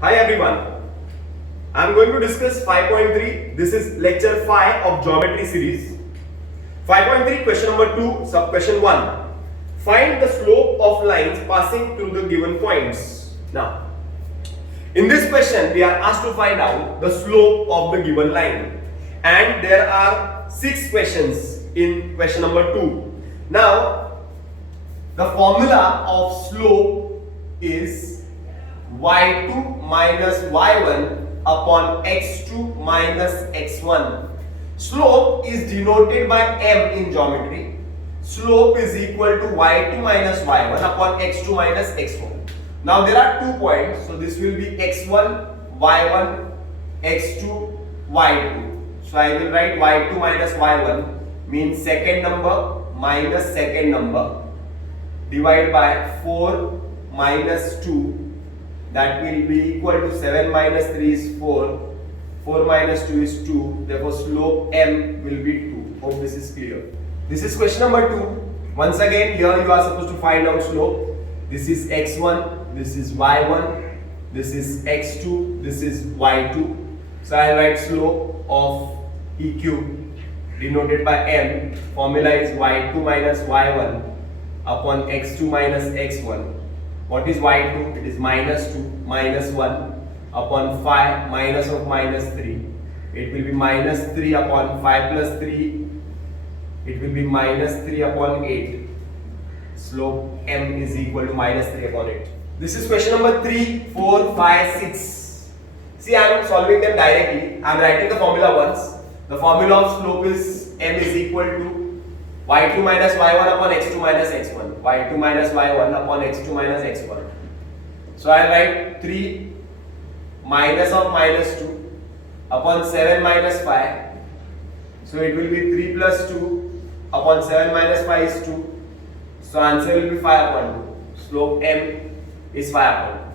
Hi everyone. I am going to discuss 5.3. This is lecture 5 of geometry series. 5.3 question number 2, sub question 1. Find the slope of lines passing through the given points. Now, in this question we are asked to find out the slope of the given line, and there are 6 questions in question number 2. Now, the formula of slope is y2 minus y1 upon x2 minus x1. Slope is denoted by m in geometry. Slope is equal to y2 minus y1 upon x2 minus x1. Now there are 2 points, so this will be x1, y1, x2, y2. So I will write y2 minus y1 means second number minus second number, divide by 4 minus 2, that will be equal to 7 minus 3 is 4, 4 minus 2 is 2, therefore slope m will be 2. Hope this is clear. This is question number 2. Once again, here you are supposed to find out slope. This is x1, this is y1, this is x2, this is y2. So I write slope of EQ denoted by m. Formula is y2 minus y1 upon x2 minus x1. What is y2? It is minus 2 minus 1 upon 5 minus of minus 3. It will be minus 3 upon 5 plus 3. It will be minus 3 upon 8. Slope m is equal to minus 3 upon 8. This is question number 3, 4, 5, 6. See, I am solving them directly. I am writing the formula once. The formula of slope is m is equal to y2 minus y1 upon x2 minus x1. y2 minus y1 upon x2 minus x1. So I write 3 minus of minus 2 upon 7 minus 5. So it will be 3 plus 2 upon 7 minus 5 is 2. So answer will be 5 upon 2. Slope m is 5 upon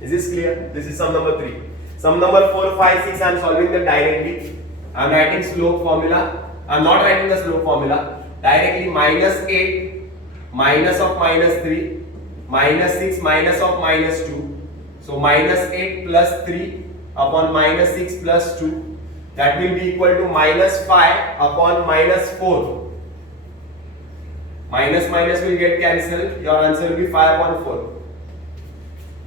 2. Is this clear? This is sum number 3. Sum number 4, 5, 6 I am solving them directly. I am writing slope formula. I am not writing the slope formula. Directly minus 8 minus of minus 3 minus 6 minus of minus 2. So minus 8 plus 3 upon minus 6 plus 2, that will be equal to minus 5 upon minus 4. Minus minus will get cancelled. Your answer will be 5 upon 4.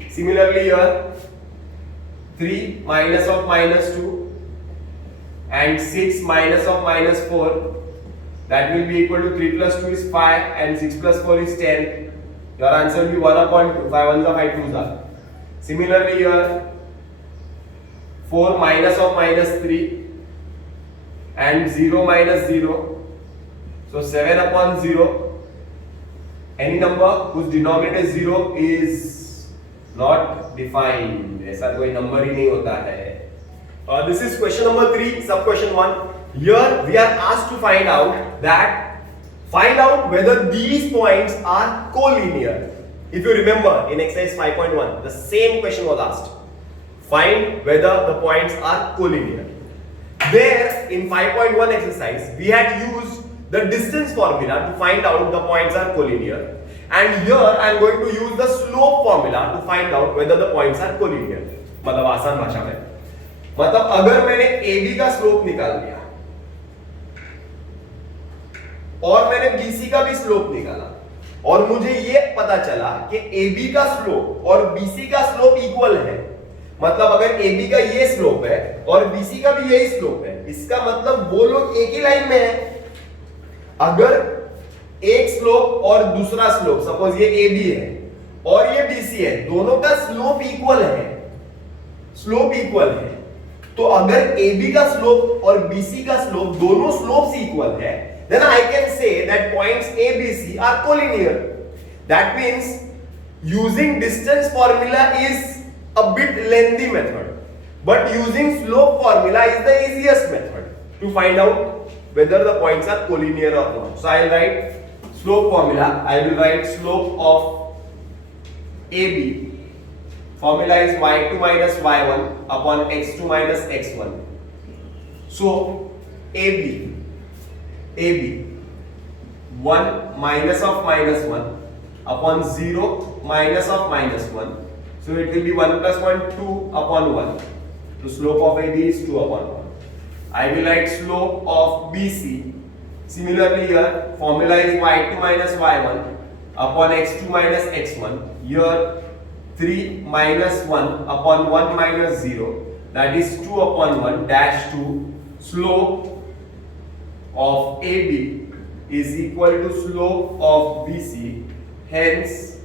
Similarly here 3 minus of minus 2 and 6 minus of minus 4, that will be equal to 3 plus 2 is 5 and 6 plus 4 is 10. Your answer will be 1 upon 2. 5 ones are 5 2s are. Similarly here 4 minus of minus 3 and 0 minus 0. So 7 upon 0. Any number whose denominator is 0 is not defined. ऐसा कोई number ही नहीं होता है. This is question number 3, sub question 1. Here we are asked to find out whether these points are collinear. If you remember in exercise 5.1, the same question was asked. Find whether the points are collinear. There in 5.1 exercise, we had used the distance formula to find out the points are collinear. And here I am going to use the slope formula to find out whether the points are collinear. मतलब आसान भाषा में, मतलब अगर मैंने AB का slope निकाल दिया और मैंने BC का भी स्लोप निकाला और मुझे ये पता चला कि AB का स्लोप और BC का स्लोप इक्वल है, मतलब अगर AB का ये स्लोप है और BC का भी यही स्लोप है, इसका मतलब वो लोग एक ही लाइन में है. अगर एक स्लोप और दूसरा स्लोप, सपोज ये AB है और ये BC है, दोनों का स्लोप इक्वल है, तो अगर AB का स्लोप और BC का स्लोप दोनों स्लोप्स इक्वल है, then I can say that points A, B, C are collinear. That means using distance formula is a bit lengthy method, but using slope formula is the easiest method to find out whether the points are collinear or not. So I will write slope formula. I will write slope of AB. Formula is y2 minus y1 upon x2 minus x1. So AB 1 minus of minus 1 upon 0 minus of minus 1. So it will be 1 plus 1, 2 upon 1. So slope of AB is 2 upon 1. I will write slope of BC. Similarly here, formula is y2 minus y1 upon x2 minus x1. Here 3 minus 1 upon 1 minus 0. That is 2 upon 1 dash 2. Slope of AB is equal to slope of BC. Hence,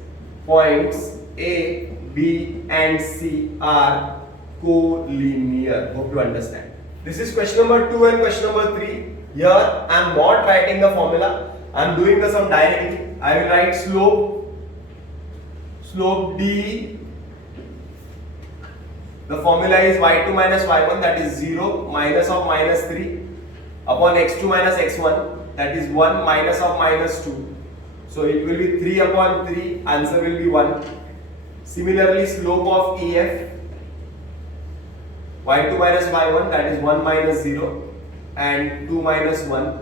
points A, B and C are collinear. Hope you understand. This is question number 2 and question number 3. Here I am not writing the formula. I am doing the sum directly. I will write slope D. The formula is y2 minus y1, that is 0 minus of minus 3 upon x2 minus x1, that is 1 minus of minus 2. So it will be 3 upon 3, answer will be 1. Similarly, slope of EF, y2 minus y1, that is 1 minus 0 and 2 minus 1,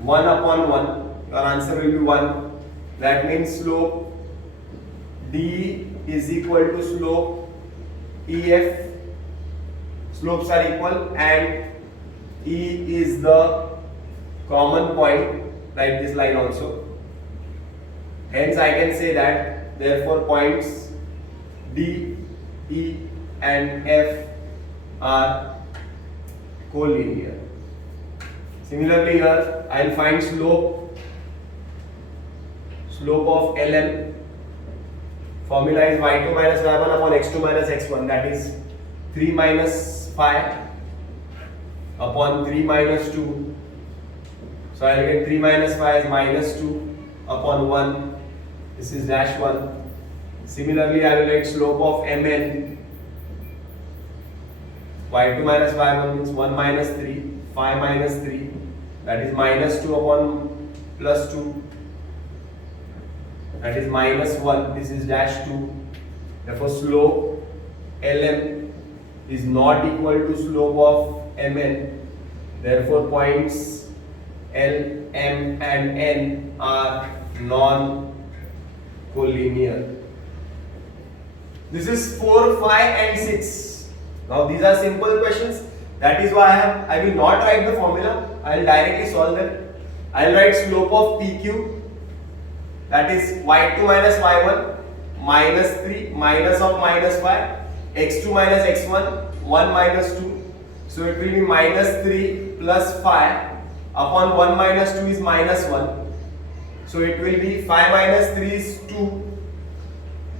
1 upon 1, your answer will be 1. That means slope D is equal to slope EF, slopes are equal and E is the common point, write this line also. Hence I can say that therefore points D, E and F are collinear. Similarly here I will find slope of LM. Formula is y2 minus y1 upon x2 minus x1, that is 3 minus 5 upon 3 minus 2. So I will get 3 minus 5 is minus 2 upon 1. This is dash 1. Similarly, I will write slope of MN. y2 minus y1 means 1 minus 3, 5 minus 3, that is minus 2 upon plus 2. That is minus 1, this is dash 2. Therefore, slope LM is not equal to slope of MN. Therefore, points L, M and N are non-collinear. This is 4, 5 and 6. Now these are simple questions. That is why I will not write the formula. I will directly solve them. I will write slope of PQ. That is y2 minus y1 minus 3 minus of minus 5 x2 minus x1 1 minus 2. So it will be minus 3 plus 5 upon 1 minus 2 is minus 1. So it will be 5 minus 3 is 2.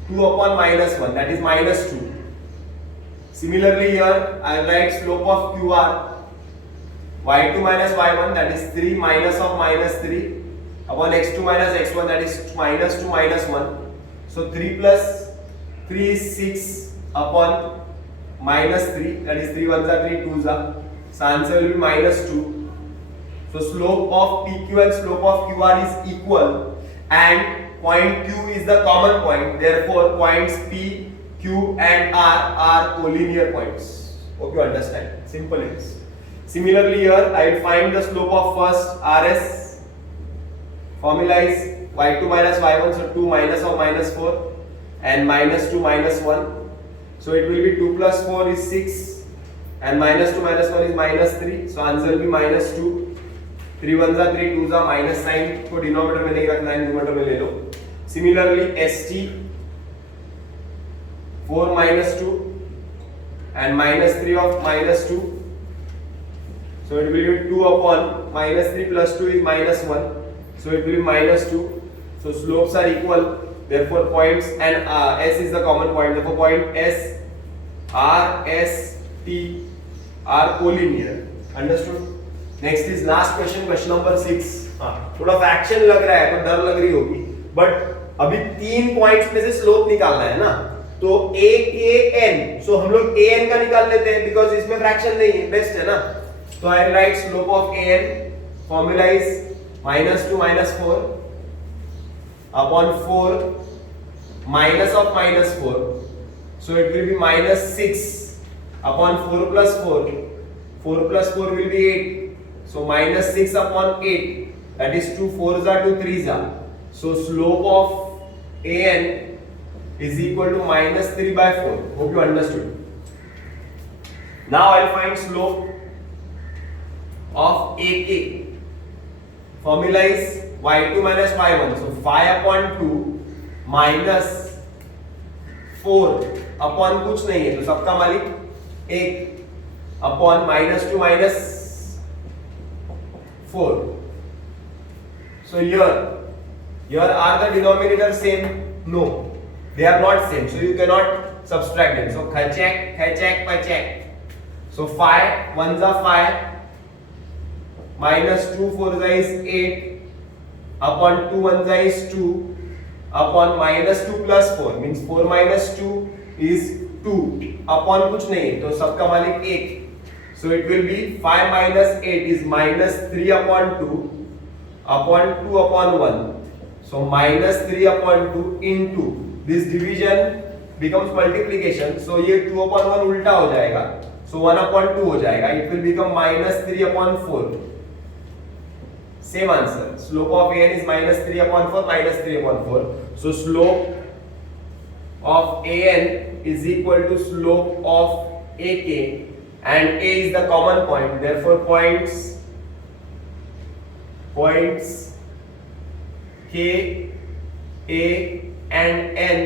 2 upon minus 1, that is minus 2. Similarly here I will write slope of QR. y2 minus y1, that is 3 minus of minus 3 upon x2 minus x1, that is minus 2 minus 1. So 3 plus 3 is 6 upon minus 3, that is 3 ones are 3 2s are. So answer will be minus 2. So slope of PQ and slope of QR is equal and point Q is the common point. Therefore points P, Q and R are collinear points. Hope you understand. Simple it is. Similarly here I will find the slope of first RS. Formula is y2 minus y1, so 2 minus of minus 4 and minus 2 minus 1. So it will be 2 plus 4 is 6 and minus 2 minus 1 is minus 3. So answer will be minus 2. 3 ones are 3 2s are minus sign को denominator में नहीं रखना है, numerator में ले लो. Similarly ST 4 minus 2 and minus 3 of minus 2. So it will be 2 upon minus 3 plus 2 is minus 1. So it will be minus 2. So slopes are equal. Therefore points and S is the common point. Therefore point S, R, S, T are collinear. Understood? Next is last question, question number 6. थोड़ा fraction लग रहा है तो डर लग रही होगी, but अभी 3 पॉइंट्स में से स्लोप निकालना है ना, तो A K N, सो हम लोग A N का निकाल लेते हैं बिकॉज इसमें फ्रैक्शन नहीं है, बेस्ट है ना. तो I write slope of A N. Formula is minus 2 minus 4 upon 4 minus of minus 4. So it will be minus 6 upon 4 plus 4. 4 plus 4 will be 8. So minus 6 upon 8. That is 2 4s are 2 3s are. So slope of AN is equal to -3/4. Hope you understood. Now I'll find slope of AK. Formula is y2 minus y1. So 5/2 minus 4 upon कुछ नहीं है तो सबका मालिक 1 upon -2 minus 4. So here are the denominator same? No, they are not same. So you cannot subtract them. So khachek, pachek. So 5 1s are 5 minus 2 4s is 8 upon 2 1s is 2 upon -2 plus 4 means 4 minus 2 is 2 upon कुछ नहीं तो सबका मालिक 1. So it will be 5 minus 8 is -3 upon 2 upon 2 upon 1. So -3 upon 2 into this division becomes multiplication. So ये 2 upon 1 उल्टा हो जाएगा. So 1 upon 2 हो जाएगा. It will become -3 upon 4. Same answer. Slope of AN is -3 upon 4, -3 upon 4. So slope of AN is equal to slope of AK, and A is the common point. Therefore, points K, A, and N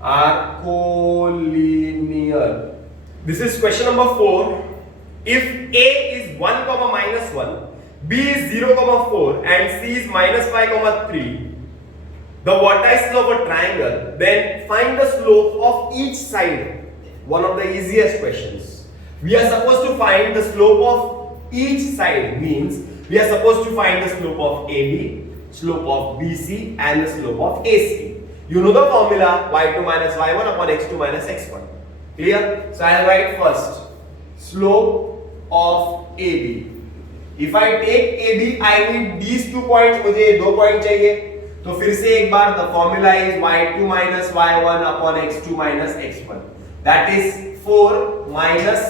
are collinear. This is question number 4. If A is 1, -1, B is 0, 4 and C is -5, 3, the vertices of a triangle, then find the slope of each side. One of the easiest questions. We are supposed to find the slope of each side, means we are supposed to find the slope of AB, slope of BC and the slope of AC. You know the formula y2 minus y1 upon x2 minus x1. Clear? So I'll write first slope of AB. If I take AB, I need these 2 points. मुझे 2 point चाहिए. तो फिर से एक बार the formula is y2 minus y1 upon x2 minus x1. That is 4 minus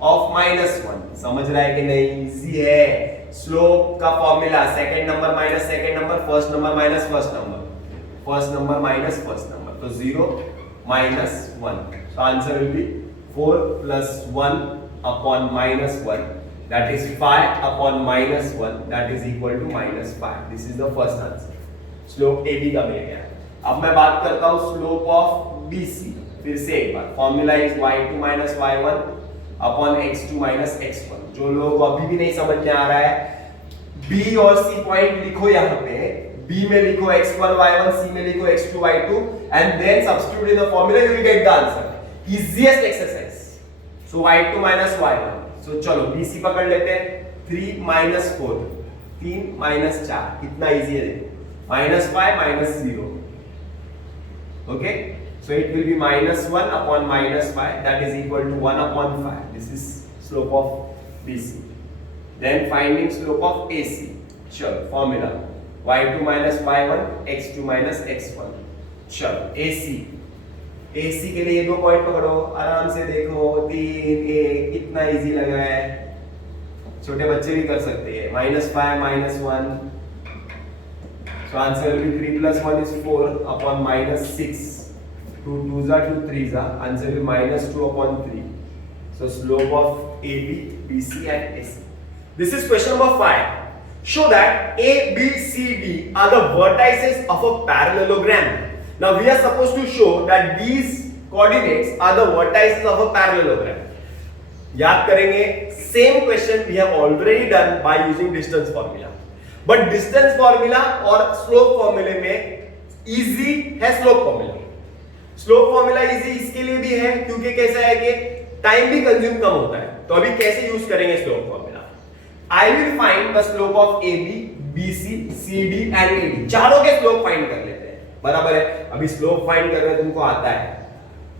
of -1. समझ रहा है कि नहीं? इजी है. स्लोप का formula second number minus second number, first number minus first number, first number minus first number. तो 0 minus 1. So answer will be 4 plus 1 upon -1. That is 5 upon -1. That is equal to -5. This is the first answer. Slope AB का मिल गया. अब मैं बात करता हूँ slope of BC. फिर से एक बार formula is y2 minus y1 upon x2 minus x1. जो लोगों को अभी भी नहीं समझ में आ रहा है, B और C पॉइंट लिखो यहाँ पे. B में लिखो x1 y1, C में लिखो x2 y2, and then substitute in the formula, you will get the answer. Easiest exercise. So y2 minus y1. So चलो BC पकड़ लेते हैं. 3 minus 4, 3 minus 4, कितना इजी है देखो. -5 minus 0. Okay, so it will be -1 upon -5. That is equal to 1 upon 5. This is slope of BC. Then finding slope of AC. Sure, formula y2 minus y1, x2 minus x1. Sure, AC के लिए 2 point पकड़ो, आराम से देखो. 3 1 कितना easy लग रहा है. छोटे बच्चे भी कर सकते हैं. -5 -1. So answer will be 3 plus 1 is 4 upon -6. 2 2s are 2 3s are. Answer will be -2 upon 3. So slope of AB, BC and AC. This is question number 5. Show that A, B, C, D are the vertices of a parallelogram. Now we are supposed to show that these coordinates are the vertices of a parallelogram. याद करेंगे, same question we have already done by using distance formula. But distance formula और slope formula में easy है slope formula. Slope formula easy इसके लिए भी है क्योंकि कैसा है कि टाइम भी कंज्यूम कम होता है. तो अभी कैसे यूज करेंगे slope formula? I will find the slope of AB, BC, CD and AD. चारों के slope find कर लेते हैं. बराबर है. अभी slope find करना तुमको आता है,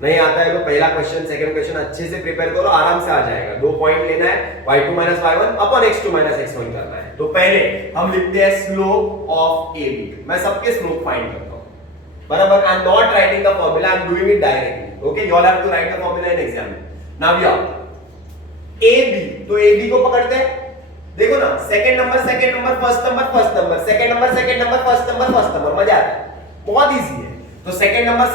नहीं आता है तो पहला क्वेश्चन सेकंड क्वेश्चन अच्छे से प्रिपेयर करो, आराम से आ जाएगा. 2 पॉइंट लेना है, y2 minus y1 upon x2 minus x1 करना है. तो पहले हम लिखते हैं slope of AB. मैं सबके slope find करता हूँ. बराबर. I am not writing the formula, I am doing it directly. Okay, you all have to write the formula in exam. Now here AB, तो AB को पकड़ते हैं. देखो ना, second number first number, second number second number, first number first number, मजा आता है. बहुत इजी है. So second number.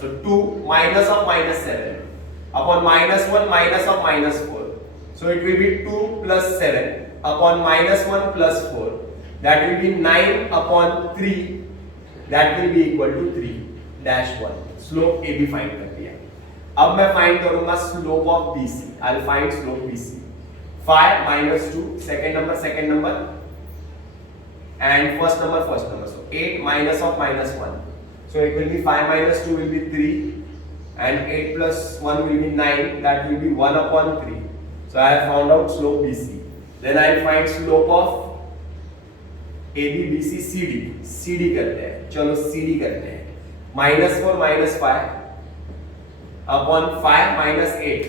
So 2 minus of minus 7 upon minus 1 minus of minus 4. So it will be 2 plus 7 upon minus 1 plus 4. That will be 9 upon 3. That will be equal to 3 dash 1. Slope AB find कर दिया. अब मैं find करूंगा slope of BC. I'll find slope BC. 5 minus 2, second number, and first number. So 8 minus of minus 1. So it will be 5 minus 2 will be 3, and 8 plus 1 will be 9. That will be 1 upon 3. So I have found out slope BC. Then I will find slope of AB, BC, CD. CD करते हैं. चलो CD करते हैं. -4 -5 upon 5 minus 8.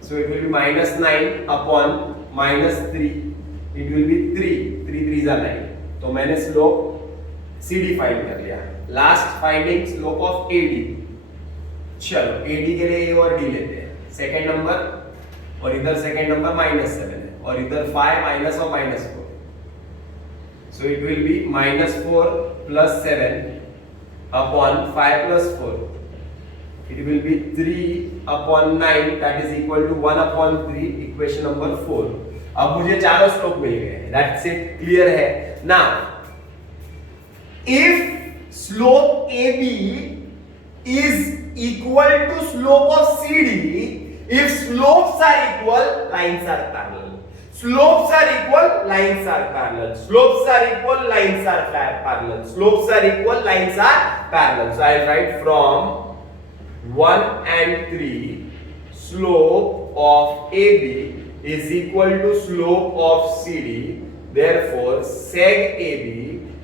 So it will be -9 upon -3. It will be 3. 3 3s are 9. तो मैंने slope CD find कर लिया. Last finding slope of AD. चलो AD के लिए A और D लेते हैं. सेकेंड नंबर और इधर सेकेंड नंबर -7 है और इधर 5 माइनस और -4. So it will be -4 plus 7 upon 5 plus 4. It will be 3 upon 9, that is equal to 1 upon 3, equation number 4. अब मुझे चारों स्लोप मिल गए. That's it, क्लियर है. Now, if slope AB is equal to slope of CD, if slopes are equal, lines are parallel. Slopes are equal, lines are parallel. Slopes are equal, lines are parallel. Slopes are equal, lines are parallel. So I write from 1 and 3, slope of AB is equal to slope of CD. Therefore, seg AB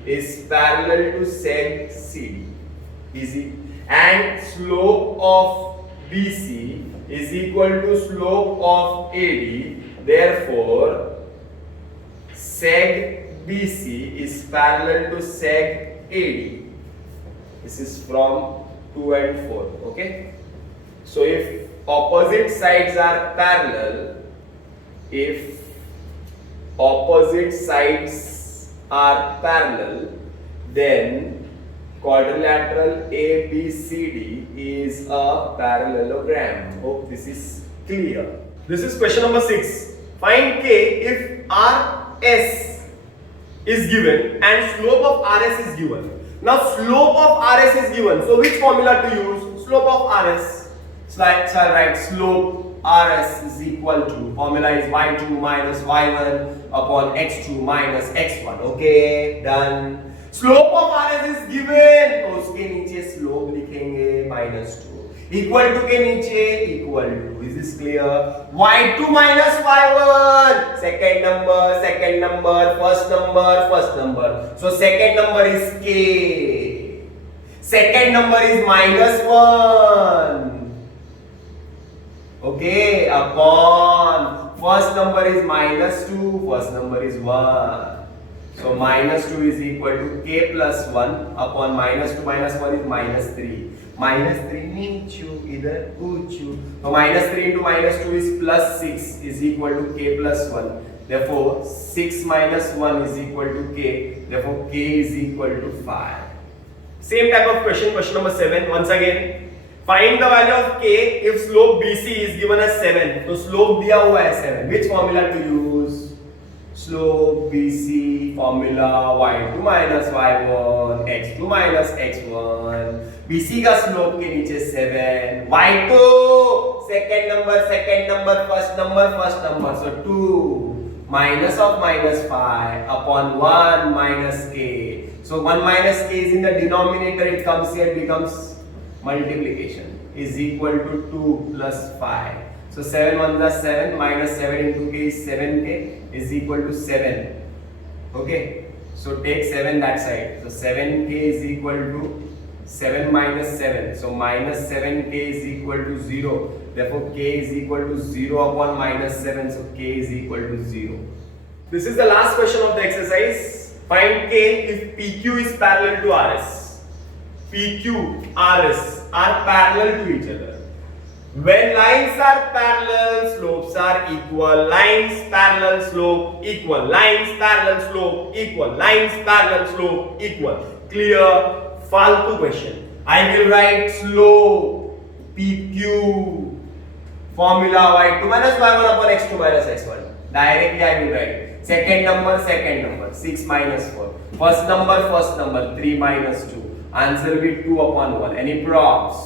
is parallel to seg CD. Easy. And slope of BC is equal to slope of AD. Therefore, seg BC is parallel to seg AD. This is from 2 and 4. Okay. So if opposite sides are parallel, then quadrilateral ABCD is a parallelogram. Hope this is clear. This is question number 6. Find K if RS is given and slope of RS is given. Now slope of RS is given. So which formula to use? Slope of RS. So I'll write slope RS is equal to, formula is y2 minus y1 upon x2 minus x1. Okay, done. Slope of RS is given, तो उसके नीचे slope लिखेंगे -2. Equal to के नीचे equal to. Is this clear? y2 minus y1. Second number, first number. So second number is k. Second number is -1. Okay, upon first number is -2. First number is 1. So -2 is equal to k plus 1 upon -2 minus 1 is -3. -3 नीचू इधर ऊंचू. So -3 into -2 is +6 is equal to k plus 1. Therefore 6 minus 1 is equal to k. Therefore k is equal to 5. Same type of question, question number 7. Once again, find the value of k if slope BC is given as 7. तो slope दिया हुआ है 7. Which formula to use? Slope BC formula y2 minus y1 x2 minus x1. BC का slope के नीचे 7. y2 second number, first number. So 2 minus of -5 upon 1 minus k. So 1 minus k is in the denominator. It comes here, becomes multiplication is equal to 2 plus 5. So 7 1 plus 7 minus 7 into k is 7k is equal to 7. Okay. So take 7 that side. So 7k is equal to 7 minus 7. So minus 7k is equal to 0. Therefore k is equal to 0 upon minus 7. So k is equal to 0. This is the last question of the exercise. Find k if PQ is parallel to RS. PQ, RS are parallel to each other. When lines are parallel, slopes are equal. Lines parallel, slope equal. Lines parallel, slope equal. Lines parallel, slope equal. Clear? फालतू question. I will write slope PQ formula y2 minus y1 upon x2 minus x1. Directly I will write. Second number, 6 minus 4. First number, 3 minus 2. Answer will be 2 upon 1. Any props?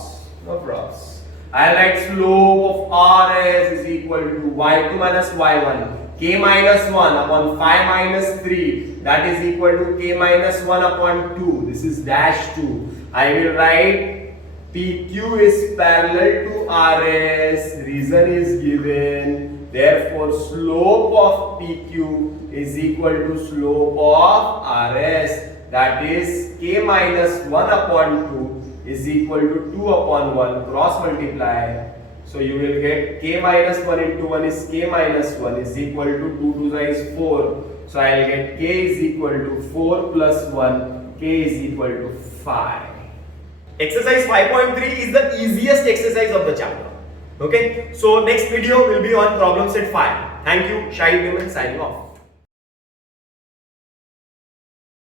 No props. I write slope of RS is equal to y2 minus y1. K minus 1 upon 5 minus 3. That is equal to K minus 1 upon 2. This is dash 2. I will write PQ is parallel to RS. Reason is given. Therefore, slope of PQ is equal to slope of RS. That is K minus 1 upon 2 is equal to 2 upon 1. Cross multiply. So you will get K minus 1 into 1 is K minus 1 is equal to 2 to is 4. So I will get K is equal to 4 plus 1. K is equal to 5. Exercise 5.3 is the easiest exercise of the chapter. Okay. So next video will be on problem set 5. Thank you. Shahid Biman signing off.